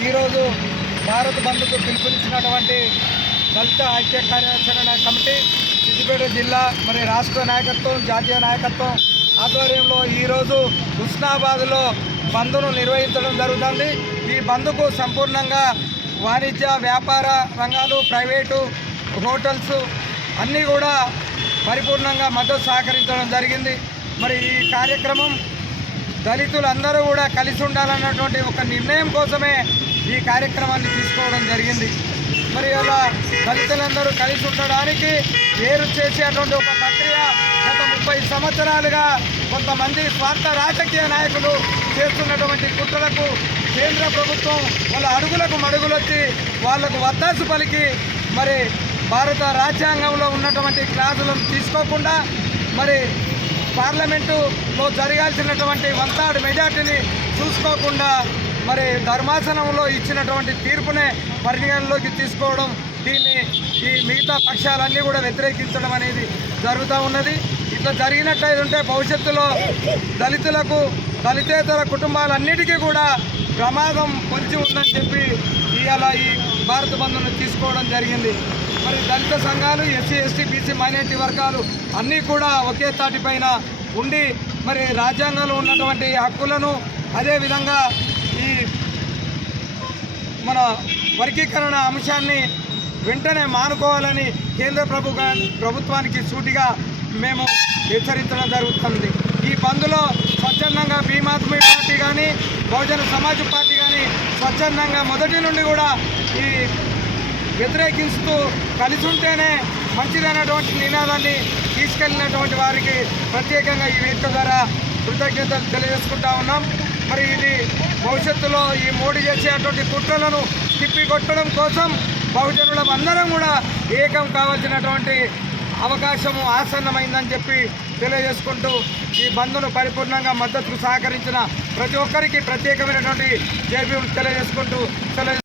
ఈరోజు భారత్ బంధుకు పిలుపునిచ్చినటువంటి దళిత ఐక్య కార్యాచరణ కమిటీ సిద్దిపేట జిల్లా మరి రాష్ట్ర నాయకత్వం జాతీయ నాయకత్వం ఆధ్వర్యంలో ఈరోజు హుస్నాబాద్లో బంద్ను నిర్వహించడం జరుగుతుంది. ఈ బంద్కు సంపూర్ణంగా వాణిజ్య వ్యాపార రంగాలు ప్రైవేటు హోటల్స్ అన్నీ కూడా పరిపూర్ణంగా మద్దతు సహకరించడం జరిగింది. మరి ఈ కార్యక్రమం దళితులందరూ కూడా కలిసి ఉండాలన్నటువంటి ఒక నిర్ణయం కోసమే ఈ కార్యక్రమాన్ని తీసుకోవడం జరిగింది. మరి అలా దళితులందరూ కలిసి ఉండడానికి వేరు చేసేటువంటి ఒక ప్రక్రియ గత ముప్పై సంవత్సరాలుగా కొంతమంది స్వార్థ రాజకీయ నాయకులు చేస్తున్నటువంటి కుట్రలకు కేంద్ర ప్రభుత్వం వాళ్ళ అడుగులకు మడుగులొచ్చి వాళ్ళకు వత్తాసు పలికి మరి భారత రాజ్యాంగంలో ఉన్నటువంటి క్లాసులను తీసుకోకుండా మరి పార్లమెంటులో జరగాల్సినటువంటి వంతాడు మెజార్టీని చూసుకోకుండా మరి ధర్మాసనంలో ఇచ్చినటువంటి తీర్పునే పరిగణనలోకి తీసుకోవడం దీన్ని ఈ మిగతా పక్షాలన్నీ కూడా వ్యతిరేకించడం అనేది జరుగుతూ ఉన్నది. ఇట్లా జరిగినట్లయితే ఉంటే భవిష్యత్తులో దళితులకు దళితేతర కుటుంబాలన్నిటికీ కూడా ప్రమాదం పొంచి ఉందని చెప్పి ఇవాళ ఈ భారత బంధును తీసుకోవడం జరిగింది. మరి దళిత సంఘాలు ఎస్సీ ఎస్టీ బీసీ మైనార్టీ వర్గాలు అన్నీ కూడా ఒకే తాటిపైన ఉండి మరి రాజ్యాంగంలో ఉన్నటువంటి హక్కులను అదేవిధంగా ఈ మన వర్గీకరణ అంశాన్ని వెంటనే మానుకోవాలని కేంద్ర ప్రభు ప్రభుత్వానికి సూటిగా మేము హెచ్చరించడం జరుగుతుంది. ఈ బంద్లో స్వచ్ఛందంగా భీమ్ ఆద్మీ పార్టీ కానీ బహుజన సమాజ్ పార్టీ కానీ స్వచ్ఛందంగా మొదటి నుండి కూడా ఈ వ్యతిరేకిస్తూ కలిసి ఉంటేనే మంచిదైనటువంటి నినాదాన్ని తీసుకెళ్ళినటువంటి వారికి ప్రత్యేకంగా ఈ వేదిక ద్వారా కృతజ్ఞతలు తెలియజేసుకుంటా ఉన్నాం. మరి ఇది భవిష్యత్తులో ఈ మోడీ చేసేటువంటి కుట్రలను తిప్పికొట్టడం కోసం బహుజనులం అందరం కూడా ఏకం కావాల్సినటువంటి అవకాశము ఆసన్నమైందని చెప్పి తెలియజేసుకుంటూ ఈ బంద్ను పరిపూర్ణంగా మద్దతుకు సహకరించిన ప్రతి ఒక్కరికి ప్రత్యేకమైనటువంటి జేబీ తెలియజేసుకుంటూ సెలవు